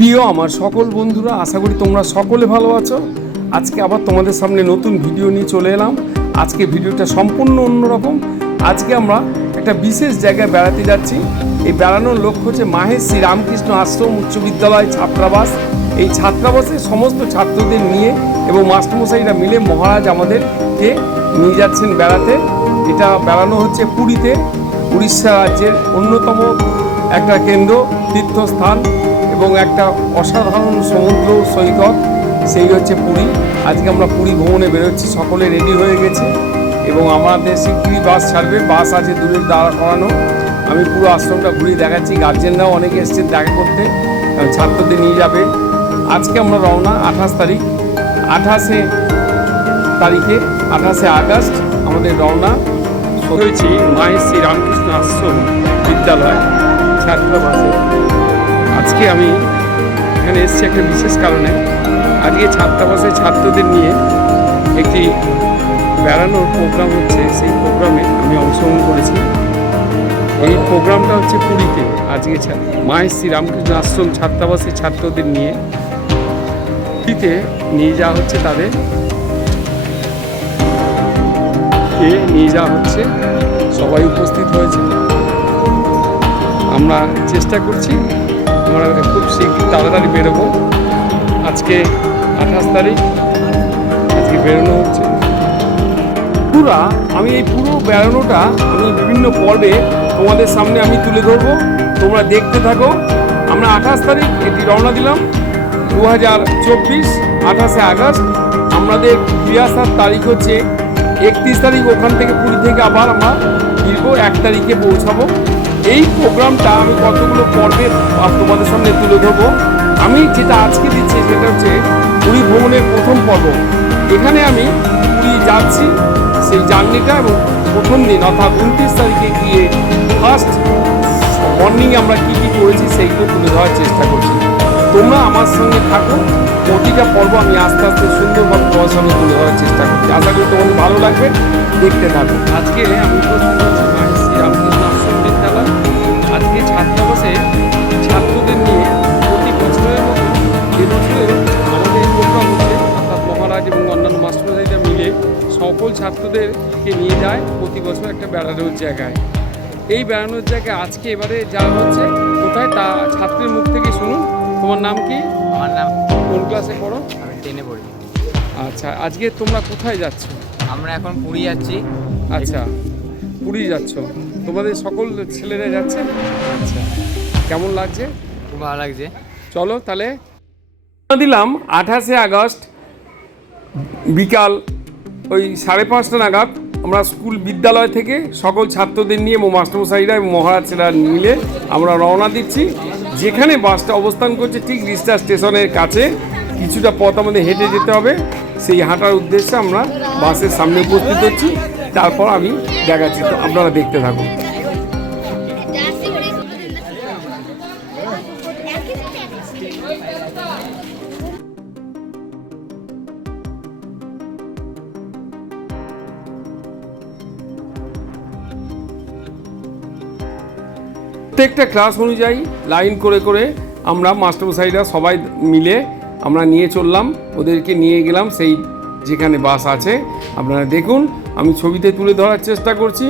প্রিয় আমার সকল বন্ধুরা, আশা করি তোমরা সকলে ভালো আছো। আজকে আবার তোমাদের সামনে নতুন ভিডিও নিয়ে চলে এলাম। আজকে ভিডিওটা সম্পূর্ণ অন্যরকম। আজকে আমরা একটা বিশেষ জায়গায় বেড়াতে যাচ্ছি। এই বেড়ানোর লক্ষ্য হচ্ছে মাহেশ শ্রী রামকৃষ্ণ আশ্রম উচ্চ বিদ্যালয় ছাত্রাবাস। এই ছাত্রাবাসে সমস্ত ছাত্রদের নিয়ে এবং মাস্টারমশাইরা মিলে মহারাজ আমাদেরকে নিয়ে যাচ্ছেন বেড়াতে। এটা বেড়ানো হচ্ছে পুরীতে, উড়িষ্যা রাজ্যের অন্যতম একটা কেন্দ্র তীর্থস্থান এবং একটা অসাধারণ সমুদ্র সৈকত, সেই হচ্ছে পুরী। আজকে আমরা পুরী ভ্রমণে বেরোচ্ছি, সকলে রেডি হয়ে গেছে এবং আমাদের শিগগিরই বাস ছাড়বে। বাস আছে দূরে দাঁড়া করানো। আমি পুরো আশ্রমটা ঘুরিয়ে দেখাচ্ছি। গার্জেনরাও অনেকে এসছেন দেখা করতে, ছাত্রদের নিয়ে যাবে। আজকে আমরা রওনা 28 তারিখ, 28শে আগস্ট আমাদের রওনা হয়েছি মাহেশ শ্রী রামকৃষ্ণ আশ্রম বিদ্যালয় ছাত্রাবাসে। আজকে আমি এখানে এসেছি একটা বিশেষ কারণে। আজকে ছাত্রাবাসে ছাত্রদের নিয়ে একটি বেড়ানোর প্রোগ্রাম হচ্ছে, সেই প্রোগ্রামে আমি অংশগ্রহণ করেছি। এই প্রোগ্রামটা হচ্ছে পুরীতে। আজকে মাহেশ শ্রী রামকৃষ্ণ আশ্রম ছাত্রাবাসে ছাত্রদের নিয়ে পুরীতে নিয়ে যাওয়া হচ্ছে, তাদের নিয়ে যাওয়া হচ্ছে। সবাই উপস্থিত হয়েছে। আমরা চেষ্টা করছি, আমরা খুব শীঘ্র তাড়াতাড়ি বেরোবো। আজকে 28 তারিখ, আজকে বেরোনো হচ্ছে। আমি এই পুরো বেড়ানোটা আমি বিভিন্ন পর্বে তোমাদের সামনে আমি তুলে ধরবো, তোমরা দেখতে থাকো। আমরা 28 তারিখ এটি রওনা দিলাম 2024, 28শে আগস্ট। আমাদের ফিরে আসার তারিখ হচ্ছে 31 তারিখ। ওখান থেকে পুরী থেকে আবার আমরা ফিরবো 1 তারিখে পৌঁছাবো। এই প্রোগ্রামটা আমি কতগুলো পর্বে তোমাদের সামনে তুলে ধরবো। আমি যেটা আজকে দিচ্ছি সেটা হচ্ছে পুরী ভ্রমণের প্রথম পর্ব। এখানে আমি পুরী যাচ্ছি, সেই জার্নিটা, এবং প্রথম দিন অর্থাৎ 29 তারিখে গিয়ে ফার্স্ট মর্নিং আমরা কী কী করেছি সেইগুলো তুলে ধরার চেষ্টা করছি। তোমরা আমার সঙ্গে থাকো, প্রতিটা পর্ব আমি আস্তে আস্তে সুন্দরভাবে তোমার সামনে তুলে ধরার চেষ্টা করছি। আশা করি তোমাদের ভালো লাগবে, দেখতে থাকো। আজকে আমি উপস্থিত হচ্ছি মাহেশ শ্রী রামকৃষ্ণ আশ্রম বিদ্যালয়। আজকে ছাত্রাবাসে ছাত্রদের নিয়ে প্রতি বছরের মতো এবছরে আমাদের প্রোগ্রাম হচ্ছে, অর্থাৎ মহারাজ এবং অন্যান্য মাস্টারমশাইরা মিলে সকল ছাত্রদেরকে নিয়ে যায় প্রতি বছর একটা বেড়ানোর জায়গায়। এই বেড়ানোর জায়গায় আজকে এবারে যাওয়া হচ্ছে কোথায়, তা ছাত্রের মুখ থেকে শুনুন। তোমার নাম কি? আমার নাম। কোন ক্লাসে পড়ো? আমি 10-এ পড়ি। আচ্ছা, আজকে তোমরা কোথায় যাচ্ছ? আমরা এখন পুরী যাচ্ছি। আচ্ছা, পুরী যাচ্ছ, তোমাদের সকল ছেলেরা যাচ্ছে? আচ্ছা, কেমন লাগছে? খুব ভালো লাগছে। চলো তাহলে দিলাম 28শে আগস্ট বিকাল ওই 5:30 নাগাদ আমরা স্কুল বিদ্যালয় থেকে সকল ছাত্রদের নিয়ে এবং মাস্টারমশাইরা এবং মহারাজরা মিলে আমরা রওনা দিচ্ছি। যেখানে বাসটা অবস্থান করছে ঠিক রিষ্টা স্টেশনের কাছে, কিছুটা পথ আমাদের হেঁটে যেতে হবে। সেই হাঁটার উদ্দেশ্যে আমরা বাসের সামনে উপস্থিত হচ্ছি। তারপর আমি দেখাচ্ছি, তো আপনারা দেখতে থাকুন। প্রত্যেকটা ক্লাস অনুযায়ী লাইন করে করে আমরা মাস্টারমশাইরা সবাই মিলে আমরা নিয়ে চললাম, ওদেরকে নিয়ে গেলাম সেই যেখানে বাস আছে। আপনারা দেখুন, আমি ছবিতে তুলে ধরার চেষ্টা করছি।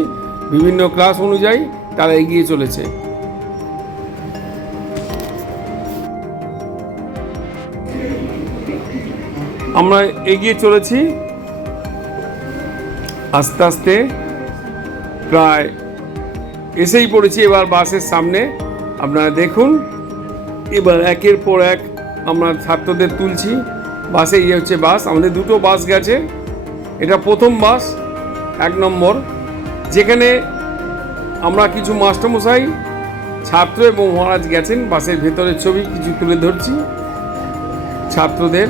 বিভিন্ন ক্লাস অনুযায়ী তারা এগিয়ে চলেছে। আমরা এগিয়ে চলেছি আস্তে আস্তে, প্রায় এসেই পড়েছি এবার বাসের সামনে। আপনারা দেখুন, এবার একের পর এক আমরা ছাত্রদের তুলছি বাসে। এই হচ্ছে বাস, আমাদের দুটো বাস গেছে। এটা প্রথম বাস 1 নম্বর, যেখানে আমরা কিছু মাস্টারমশাই, ছাত্র এবং মহারাজ গেছেন। বাসের ভেতরের ছবি কিছু তুলে ধরছি ছাত্রদের।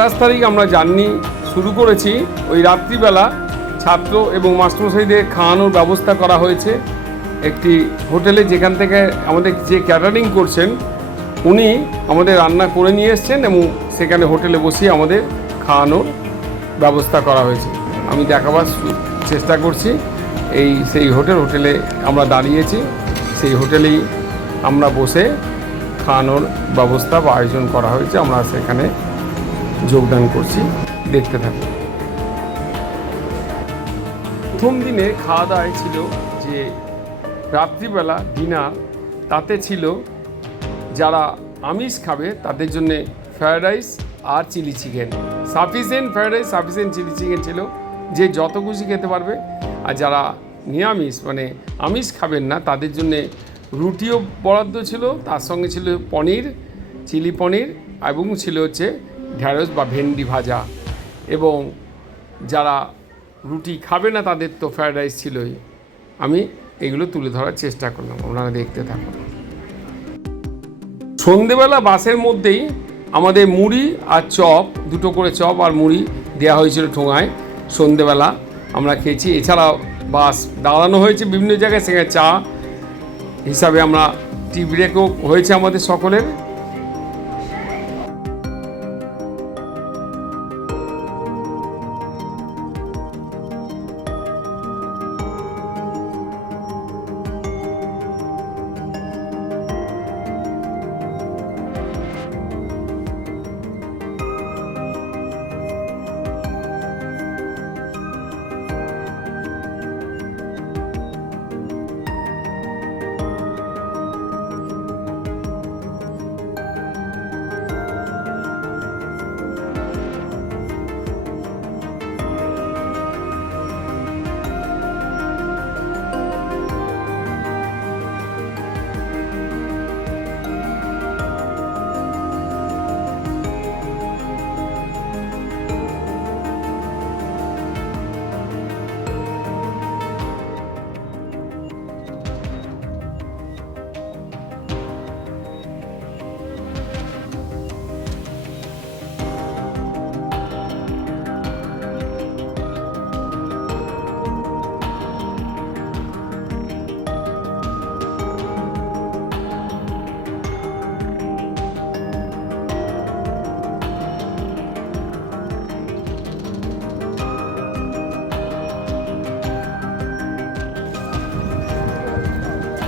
5 তারিখ আমরা জার্নি শুরু করেছি। ওই রাত্রিবেলা ছাত্র এবং মাস্টারমশাইদের খাওয়ানোর ব্যবস্থা করা হয়েছে একটি হোটেলে, যেখান থেকে আমাদের যে ক্যাটারিং করছেন উনি আমাদের রান্না করে নিয়ে এসছেন এবং সেখানে হোটেলে বসিয়ে আমাদের খাওয়ানোর ব্যবস্থা করা হয়েছে। আমি দেখাবার চেষ্টা করছি। সেই হোটেলে আমরা দাঁড়িয়েছি, সেই হোটেলেই আমরা বসে খাওয়ানোর ব্যবস্থা বা আয়োজন করা হয়েছে। আমরা সেখানে যোগদান করছি, দেখতে থাকি। প্রথম দিনে খাওয়া দাওয়ায় ছিল যে রাত্রিবেলা ডিনার, তাতে ছিল যারা আমিষ খাবে তাদের জন্যে ফ্রায়েড রাইস আর chilli chicken, sufficient fried rice, sufficient chilli chicken ছিল, যে যত খুশি খেতে পারবে। আর যারা নিরামিষ মানে আমিষ খাবেন না তাদের জন্যে রুটিও বরাদ্দ ছিল, তার সঙ্গে ছিল পনির, চিলি পনির, এবং ছিল হচ্ছে ঢ্যাঁড়স বা ভেন্ডি ভাজা। এবং যারা রুটি খাবে না তাদের তো ফ্রায়েড রাইস ছিলই। আমি এগুলো তুলে ধরার চেষ্টা করলাম, আপনারা দেখতে থাকুন। সন্ধেবেলা বাসের মধ্যেই আমাদের মুড়ি আর চপ, দুটো করে চপ আর মুড়ি দেওয়া হয়েছিল ঠোঙায়। সন্ধেবেলা আমরা খেয়েছি। এছাড়া বাস দাঁড়ানো হয়েছে বিভিন্ন জায়গায়, সেখানে চা হিসাবে আমরা টি ব্রেকও হয়েছে আমাদের সকলের।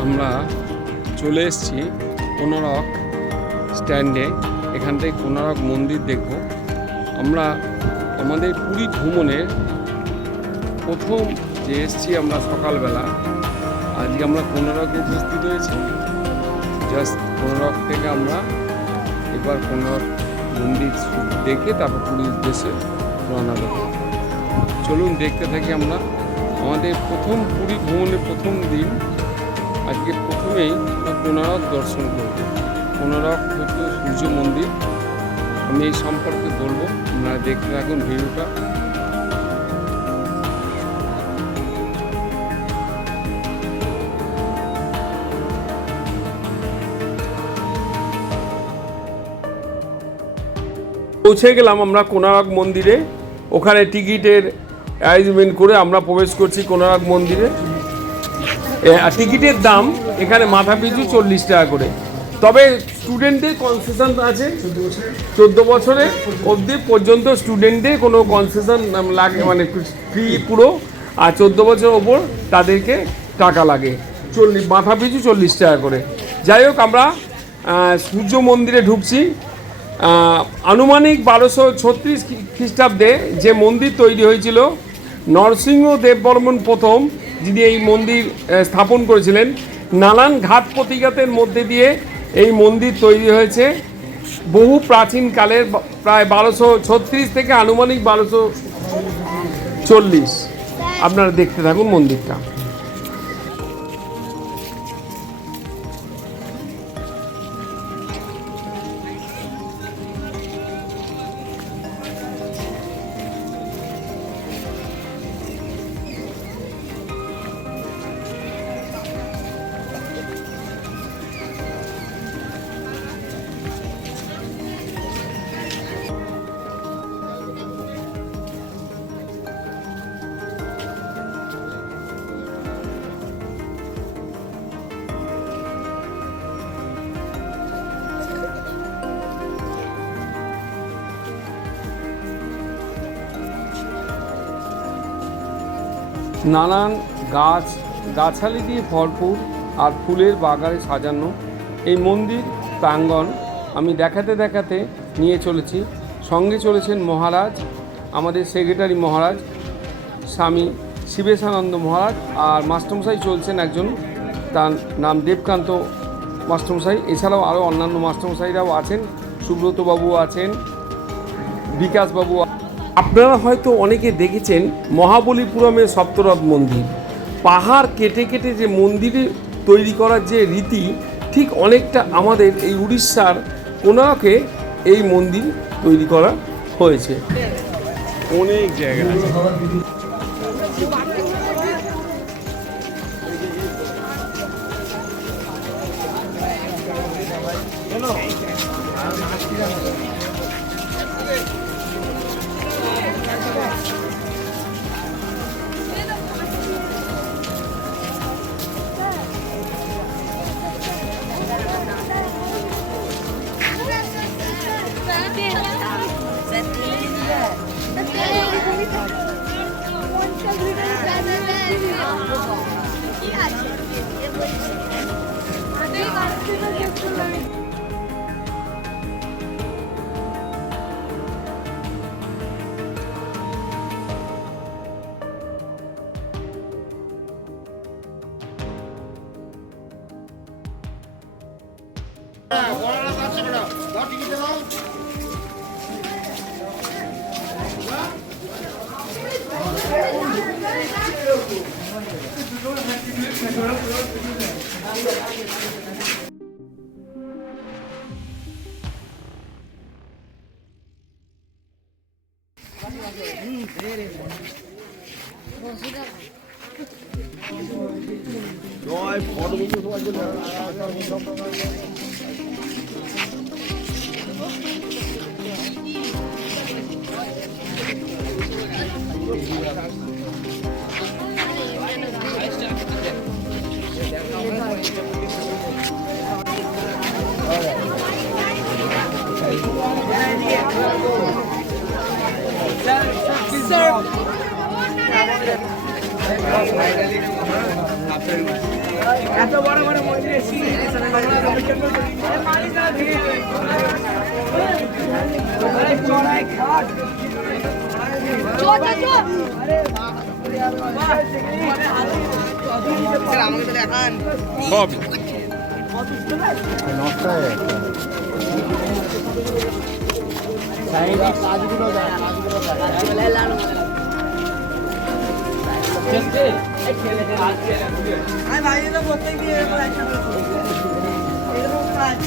আমরা চলে এসেছি কোনারক স্ট্যান্ডে। এখান থেকে কোনারক মন্দির দেখব। আমরা আমাদের পুরী ভ্রমণের প্রথম যে এসেছি আমরা সকালবেলা, আজকে আমরা কোনারকে উপস্থিত হয়েছি। জাস্ট কোনারক থেকে আমরা এবার কোনারক মন্দির দেখে তারপর পুরীর উদ্দেশ্যে রওনা দেব। চলুন দেখতে থাকি আমরা আমাদের প্রথম পুরী ভ্রমণের প্রথম দিন। আজকে প্রথমেই আমরা কোনারক দর্শন করব। কোনারক হচ্ছে সূর্য মন্দির। আমি এই সম্পর্কে বলবো, আপনারা দেখতে থাকুন ভিডিওটা। পৌঁছে গেলাম আমরা কোনারক মন্দিরে। ওখানে টিকিটের অ্যারেঞ্জমেন্ট করে আমরা প্রবেশ করছি কোনারক মন্দিরে। টিকিটের দাম এখানে মাথা পিছু 40 টাকা করে। তবে স্টুডেন্টদের কনসেশন আছে, 14 বছরের অবধি পর্যন্ত স্টুডেন্টদের কোনো কনসেশন লাগে, মানে ফ্রি পুরো। আর 14 বছর ওপর তাদেরকে টাকা লাগে, মাথা পিছু 40 টাকা করে। যাই হোক, আমরা সূর্য মন্দিরে ঢুকছি। আনুমানিক 1236 খ্রিস্টাব্দে যে মন্দির তৈরি হয়েছিল, নরসিংহ দেববর্মন প্রথম যিনি এই মন্দির স্থাপন করেছিলেন, নানান ঘাত প্রতিঘাতের মধ্যে দিয়ে এই মন্দির তৈরি হয়েছে। বহু প্রাচীনকালের, প্রায় 1236 থেকে আনুমানিক 1240। আপনারা দেখতে থাকুন মন্দিরটা। নানান গাছালি দিয়ে ভরপুর আর ফুলের বাগানে সাজানো এই মন্দির প্রাঙ্গণ আমি দেখাতে দেখাতে নিয়ে চলেছি। সঙ্গে চলেছেন মহারাজ, আমাদের সেক্রেটারি মহারাজ স্বামী শিবেশানন্দ মহারাজ, আর মাস্টারমশাই চলছেন একজন, তার নাম দেবকান্ত মাস্টারমশাই। এছাড়াও আরও অন্যান্য মাস্টারমশাইরাও আছেন, সুব্রতবাবু আছেন, বিকাশবাবু। আপনারা হয়তো অনেকে দেখেছেন মহাবলীপুরমের সপ্তরথ মন্দির। পাহাড় কেটে কেটে যে মন্দিরে তৈরি করার যে রীতি, ঠিক অনেকটা আমাদের এই উড়িষ্যার কোনারকে এই মন্দির তৈরি করা হয়েছে। অনেক জায়গা আছে। এত বড় বড় মন্দিরে চড়াই ঘাট আমাকে দেখান সব কাজগুলো ভাই তো প্রত্যেক দিন এরকম কাজ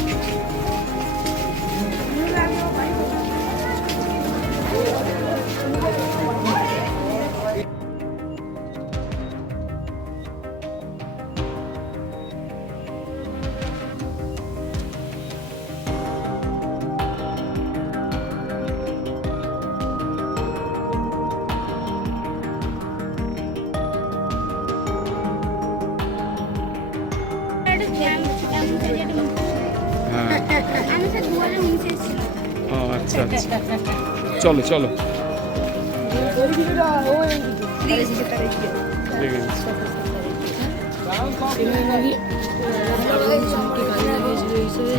ও আচ্ছা আচ্ছা, চলো চলো।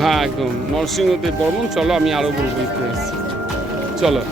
হ্যাঁ একদম নরসিংহদেব বর্মন। চলো আমি আরো বলবো ইতিহাস। চলো।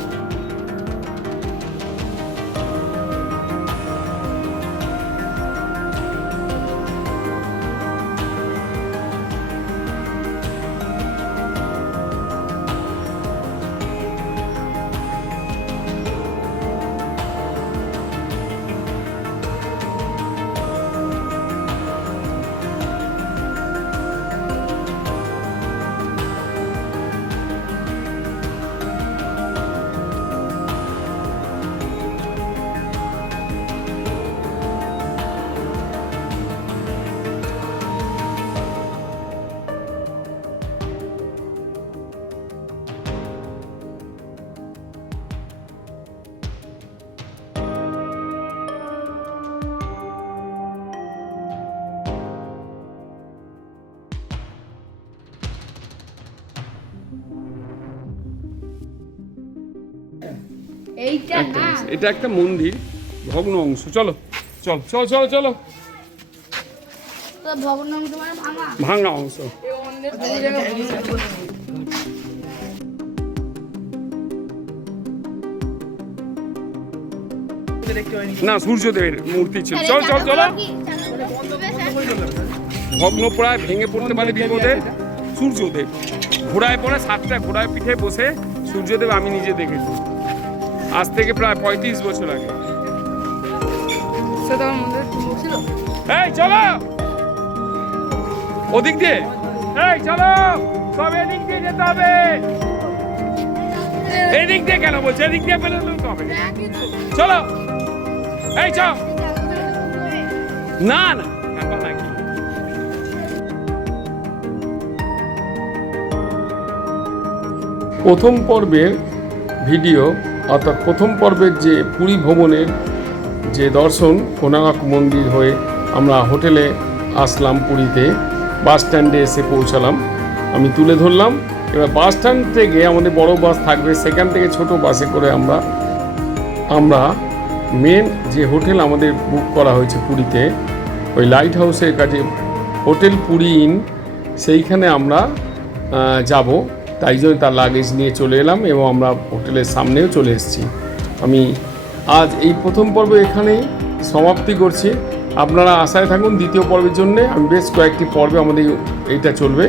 এটা একটা মন্দির ভগ্ন অংশ। চলো চল চল চলো চলো তো ভবন নাম তোমার ভাঙা ভাঙা অংশ না সূর্যদেবের মূর্তি ছিল চল চল চলো ভগ্ন প্রায় ভেঙে পড়তে পারে বিপদে সূর্যদেব ঘোড়ায় পড়ে 7টা ঘোড়ায় পিঠে বসে সূর্যদেব আমি নিজে দেখেছি আজ থেকে প্রায় 35 বছর আগে এই চলো ওদিক দিয়ে এই চলো সব এদিক দিয়ে যেতে হবে এদিক দিয়ে কেন বলছে এদিক দিয়ে পেলে তো হবে চলো এই চল না না ব্যাপার নাকি প্রথম পর্বের ভিডিও অর্থাৎ প্রথম পর্বের যে পুরী ভ্রমণের যে দর্শন কোণার্ক মন্দির হয়ে আমরা হোটেলে আসলাম পুরীতে বাস স্ট্যান্ডে এসে পৌঁছালাম আমি তুলে ধরলাম এবার বাস স্ট্যান্ড থেকে আমাদের বড় বাস থাকবে সেখান থেকে ছোট বাসে করে আমরা মেন যে হোটেল আমাদের বুক করা হয়েছে পুরীতে ওই লাইট হাউসের কাছে হোটেল পুরী ইন সেইখানে আমরা যাব তাই জন্য তার লাগেজ নিয়ে চলে এলাম এবং আমরা হোটেলের সামনেও চলে এসেছি আমি আজ এই প্রথম পর্ব এখানেই সমাপ্তি করছি আপনারা আশায় থাকুন দ্বিতীয় পর্বের জন্য আমি বেশ কয়েকটি পর্বে আমাদের এইটা চলবে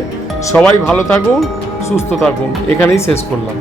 সবাই ভালো থাকুন সুস্থ থাকুন এখানেই শেষ করলাম।